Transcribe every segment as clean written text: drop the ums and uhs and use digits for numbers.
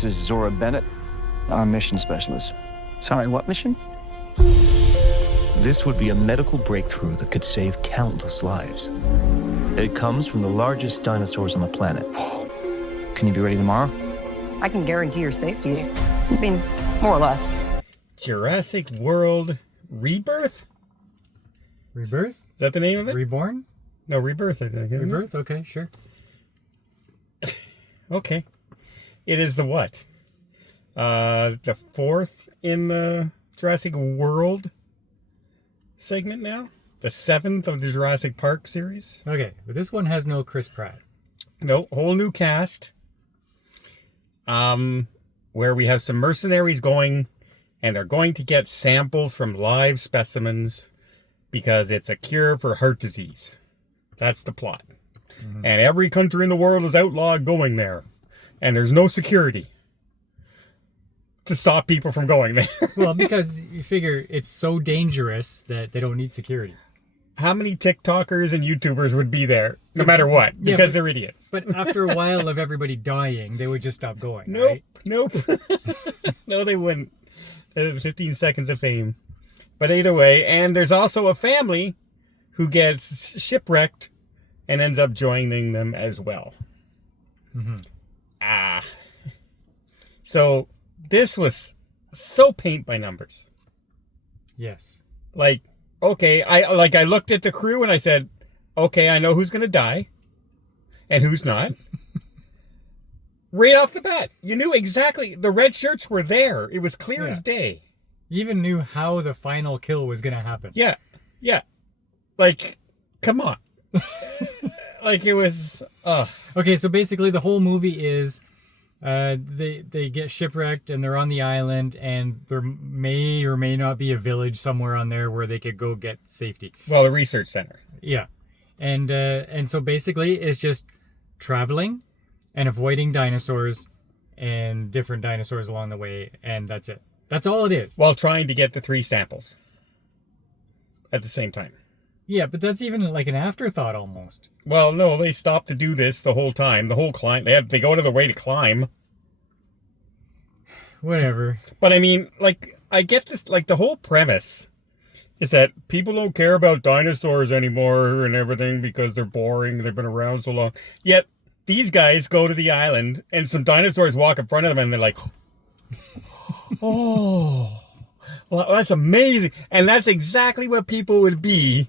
This is Zora Bennett, our mission specialist. Sorry, what mission? This would be a medical breakthrough that could save countless lives. It comes from the largest dinosaurs on the planet. Can you be ready tomorrow? I can guarantee your safety. I mean, more or less. Jurassic World Rebirth? Rebirth? Is that the name of it? Reborn? No, Rebirth, I think. Rebirth? Okay, sure. Okay. It is the what? The fourth in the Jurassic World segment now? The seventh of the Jurassic Park series? Okay, but this one has no Chris Pratt. No, whole new cast. Where we have some mercenaries going, and they're going to get samples from live specimens because it's a cure for heart disease. That's the plot. Mm-hmm. And every country in the world is outlawed going there. And there's no security to stop people from going there. Well, because you figure it's so dangerous that they don't need security. How many TikTokers and YouTubers would be there, no matter what? Because they're idiots. But after a while of everybody dying, they would just stop going, Nope, right? nope. No, they wouldn't. 15 seconds of fame. But either way, and there's also a family who gets shipwrecked and ends up joining them as well. Mm-hmm. So this was so paint by numbers. Yes. Like, okay, I looked at the crew and I said, okay, I know who's going to die and who's not. Right off the bat, you knew exactly. The red shirts were there. It was clear as day. You even knew how the final kill was going to happen. Yeah. Yeah. Like, come on. Like, it was... Okay, so basically the whole movie is they get shipwrecked and they're on the island, and there may or may not be a village somewhere on there where they could go get safety. Well, the research center. Yeah. And so basically it's just traveling and avoiding dinosaurs and different dinosaurs along the way, and that's it. That's all it is. While trying to get the 3 samples at the same time. Yeah, but that's even like an afterthought almost. Well, no, they stopped to do this the whole time. The whole climb. They go out of their way to climb. Whatever. But I mean, like, I get this, like, the whole premise is that people don't care about dinosaurs anymore and everything because they're boring. They've been around so long. Yet, these guys go to the island and some dinosaurs walk in front of them and they're like, oh, well, that's amazing. And that's exactly what people would be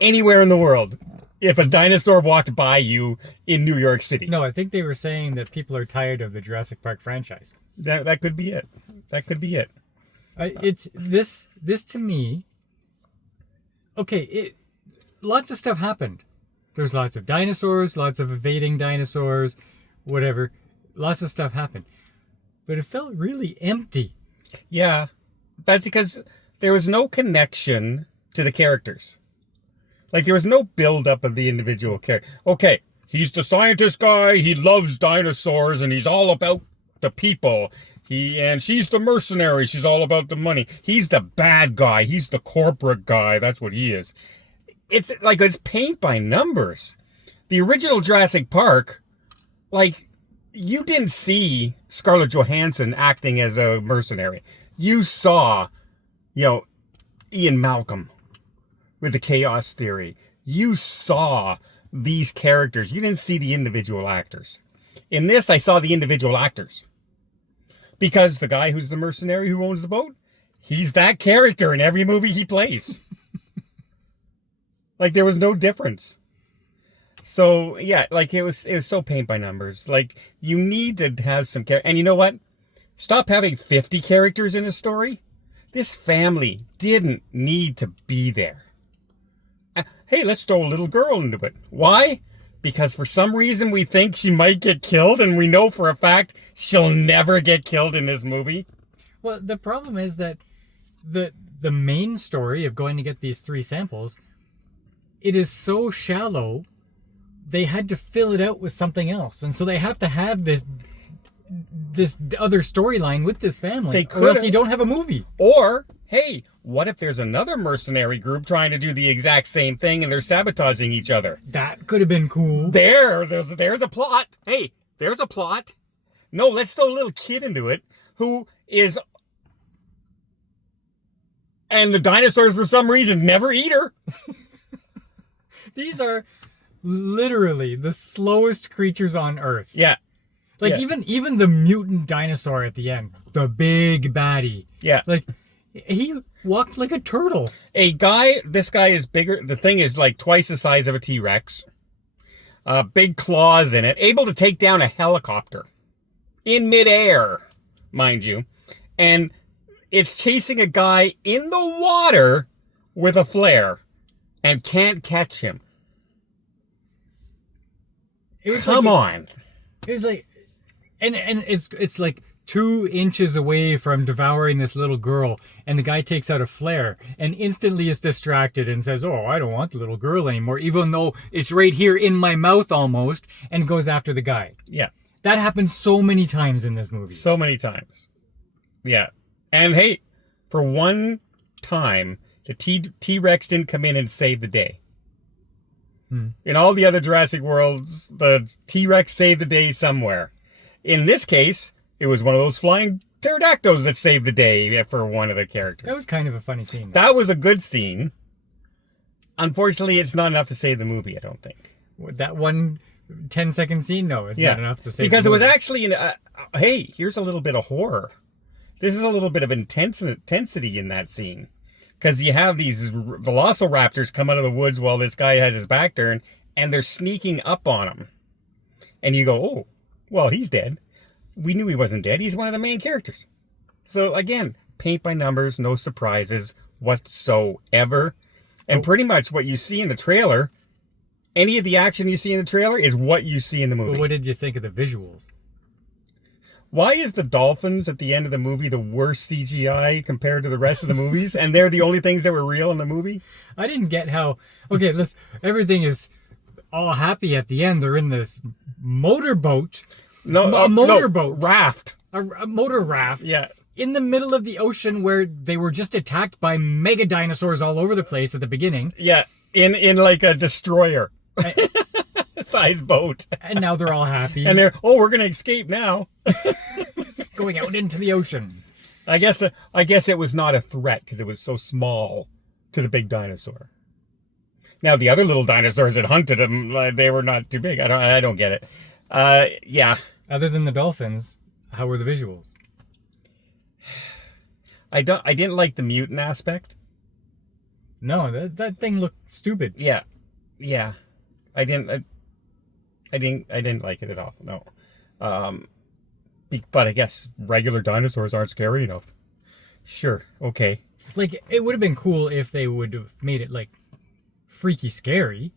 anywhere in the world if a dinosaur walked by you in New York City. No, I think they were saying that people are tired of the Jurassic Park franchise. That could be it. That could be it. It's this to me. Okay, lots of stuff happened. There's lots of dinosaurs, lots of evading dinosaurs, whatever. Lots of stuff happened. But it felt really empty. Yeah. That's because there was no connection to the characters. Like, there was no build-up of the individual character. Okay, he's the scientist guy, he loves dinosaurs, and he's all about the people. And she's the mercenary, she's all about the money. He's the bad guy, he's the corporate guy, that's what he is. It's like, it's paint by numbers. The original Jurassic Park, like, you didn't see Scarlett Johansson acting as a mercenary. You saw, Ian Malcolm with the chaos theory. You saw these characters. You didn't see the individual actors. In this, I saw the individual actors. Because the guy who's the mercenary who owns the boat, he's that character in every movie he plays. Like, there was no difference. So, yeah, like, it was so paint by numbers. Like, you need to have some character. And you know what? Stop having 50 characters in a story. This family didn't need to be there. Hey, let's throw a little girl into it. Why? Because for some reason we think she might get killed, and we know for a fact she'll never get killed in this movie. Well, the problem is that the main story of going to get these 3 samples, it is so shallow, they had to fill it out with something else. And so they have to have this other storyline with this family, or else you don't have a movie. Or, hey, what if there's another mercenary group trying to do the exact same thing and they're sabotaging each other? That could have been cool. There's a plot. Hey, there's a plot. No, let's throw a little kid into it who is... And the dinosaurs, for some reason, never eat her. These are literally the slowest creatures on Earth. Yeah. Like, Yeah. even the mutant dinosaur at the end, the big baddie. Yeah. Like, he walked like a turtle. This guy is bigger. The thing is like twice the size of a T-Rex. Big claws in it. Able to take down a helicopter. In midair, mind you. And it's chasing a guy in the water with a flare. And can't catch him. Come on. It was like... And it's like 2 inches away from devouring this little girl, and the guy takes out a flare and instantly is distracted and says, "Oh, I don't want the little girl anymore," even though it's right here in my mouth almost, and goes after the guy. Yeah. That happens so many times in this movie. So many times. Yeah. And hey, for one time, the T-Rex didn't come in and save the day. In all the other Jurassic Worlds, the T-Rex saved the day somewhere. In this case, it was one of those flying pterodactyls that saved the day for one of the characters. That was kind of a funny scene. That was a good scene. Unfortunately, it's not enough to save the movie, I don't think. That one 10-second scene, no, it's not enough to save because the it was movie. actually, hey, here's a little bit of horror. This is a little bit of intensity in that scene. Because you have these velociraptors come out of the woods while this guy has his back turned, and they're sneaking up on him. And you go, oh, well, he's dead. We knew he wasn't dead. He's one of the main characters. So, again, paint by numbers, no surprises whatsoever. And pretty much what you see in the trailer, any of the action you see in the trailer is what you see in the movie. But what did you think of the visuals? Why is the dolphins at the end of the movie the worst CGI compared to the rest of the movies? And they're the only things that were real in the movie? I didn't get how... Okay, everything is all happy at the end. They're in this motorboat. A motorboat. Raft. A motor raft. Yeah. In the middle of the ocean where they were just attacked by mega dinosaurs all over the place at the beginning. Yeah. In like a destroyer. Size boat. And now they're all happy. And we're going to escape now. Going out into the ocean. I guess it was not a threat because it was so small to the big dinosaur. Now the other little dinosaurs that hunted them, they were not too big. I don't get it. Yeah. Other than the dolphins, how were the visuals? I didn't like the mutant aspect. No, that thing looked stupid. Yeah. Yeah. I didn't like it at all. No. But I guess regular dinosaurs aren't scary enough. Sure. Okay. Like, it would have been cool if they would have made it, like, freaky scary.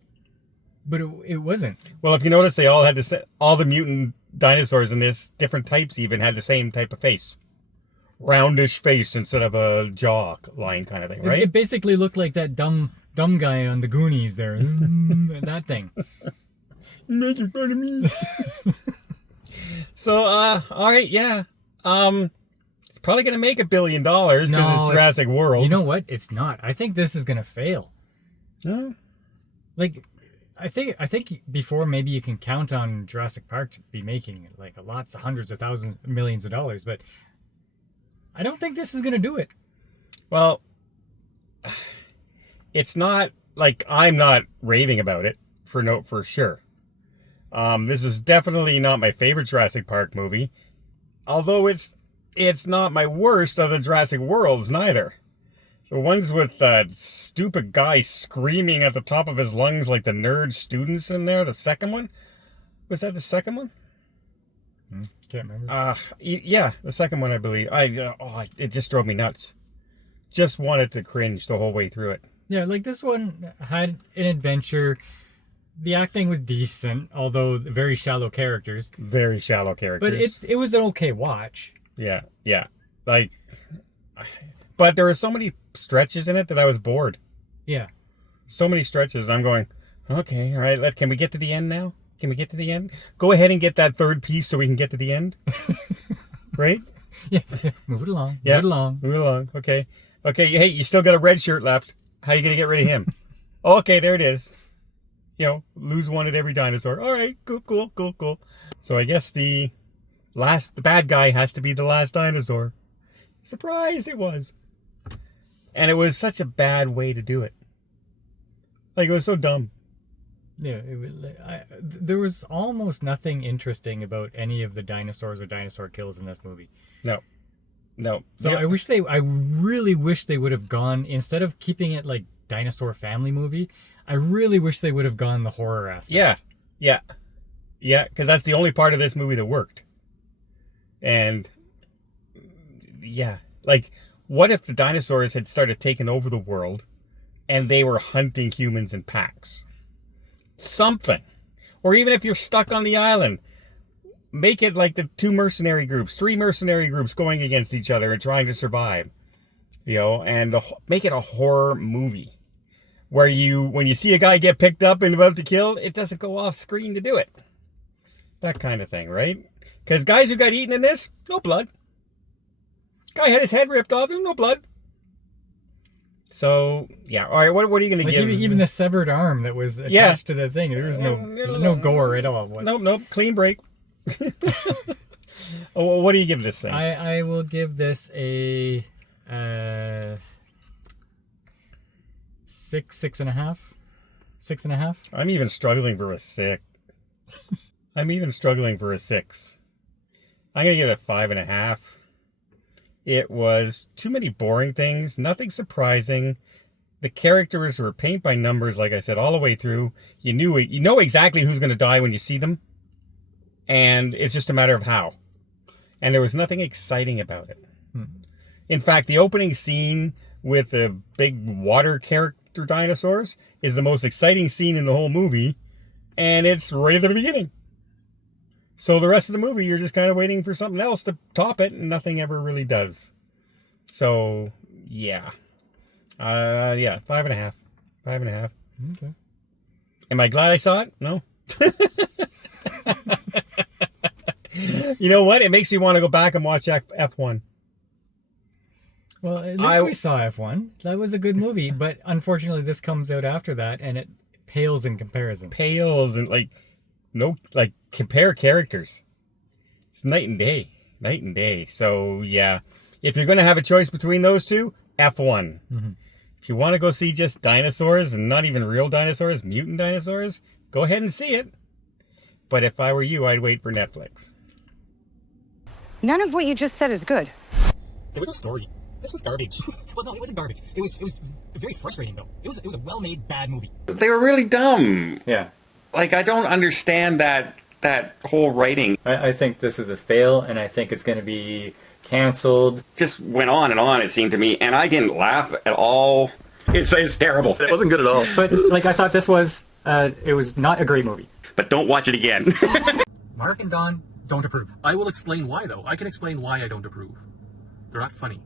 But it wasn't. Well, if you notice, they all had all the mutant dinosaurs in this, different types even, had the same type of face. Roundish face instead of a jaw line kind of thing, right? It basically looked like that dumb guy on the Goonies there. That thing. You're making fun of me. So, all right, yeah. It's probably going to make $1 billion because it's Jurassic World. You know what? It's not. I think this is going to fail. No? Like, I think before maybe you can count on Jurassic Park to be making like lots of hundreds of thousands, millions of dollars, but I don't think this is going to do it. Well, it's not like I'm not raving about it for sure. This is definitely not my favorite Jurassic Park movie, although it's not my worst of the Jurassic Worlds neither. The ones with that stupid guy screaming at the top of his lungs like the nerd students in there. The second one? Was that the second one? Can't remember. Yeah, the second one, I believe. It just drove me nuts. Just wanted to cringe the whole way through it. Yeah, like this one had an adventure. The acting was decent, although very shallow characters. Very shallow characters. But it was an okay watch. Yeah. Like, but there were so many stretches in it that I was bored. Yeah. So many stretches. I'm going, okay, all right, can we get to the end now? Can we get to the end? Go ahead and get that third piece so we can get to the end. Right? Yeah. Move it along. Yeah. Move it along. Okay. Hey, you still got a red shirt left. How are you going to get rid of him? Oh, okay, there it is. Lose one at every dinosaur. All right, cool. So I guess the The bad guy has to be the last dinosaur. Surprise, it was. And it was such a bad way to do it. Like, it was so dumb. Yeah, there was almost nothing interesting about any of the dinosaurs or dinosaur kills in this movie. No. So I really wish they would have gone, instead of keeping it like dinosaur family movie, I really wish they would have gone the horror aspect. Yeah, because that's the only part of this movie that worked. And yeah, like, what if the dinosaurs had started taking over the world and they were hunting humans in packs? Something. Or even if you're stuck on the island, make it like the 3 mercenary groups going against each other and trying to survive. You know, and make it a horror movie where when you see a guy get picked up and about to kill, it doesn't go off screen to do it. That kind of thing, right? Because guys who got eaten in this, no blood. Guy had his head ripped off, no blood. So, yeah. All right, what are you going to give? Even the severed arm that was attached to the thing, there was no gore at all. Nope, clean break. What do you give this thing? I will give this a 6.5. 6.5. I'm even struggling for a 6. I'm going to give it a 5.5. It was too many boring things, nothing surprising. The characters were paint by numbers, like I said, all the way through. You know exactly who's going to die when you see them. And it's just a matter of how. And there was nothing exciting about it. In fact, the opening scene with the big water character dinosaurs is the most exciting scene in the whole movie. And it's right at the beginning. So the rest of the movie, you're just kind of waiting for something else to top it, and nothing ever really does. So, yeah. 5.5. 5.5. Okay. Am I glad I saw it? No. You know what? It makes me want to go back and watch F1. Well, at least we saw F1. That was a good movie, but unfortunately this comes out after that, and it pales in comparison. Compare characters. It's night and day. So, yeah. If you're going to have a choice between those two, F1. Mm-hmm. If you want to go see just dinosaurs and not even real dinosaurs, mutant dinosaurs, go ahead and see it. But if I were you, I'd wait for Netflix. None of what you just said is good. There was no story. This was garbage. Well, no, it wasn't garbage. It was very frustrating, though. It was a well-made, bad movie. They were really dumb. Yeah. Like, I don't understand that whole writing. I think this is a fail, and I think it's going to be canceled. Just went on and on, it seemed to me, and I didn't laugh at all. It's terrible. It wasn't good at all. But, like, I thought this was, it was not a great movie. But don't watch it again. Mark and Don don't approve. I will explain why, though. I can explain why I don't approve. They're not funny.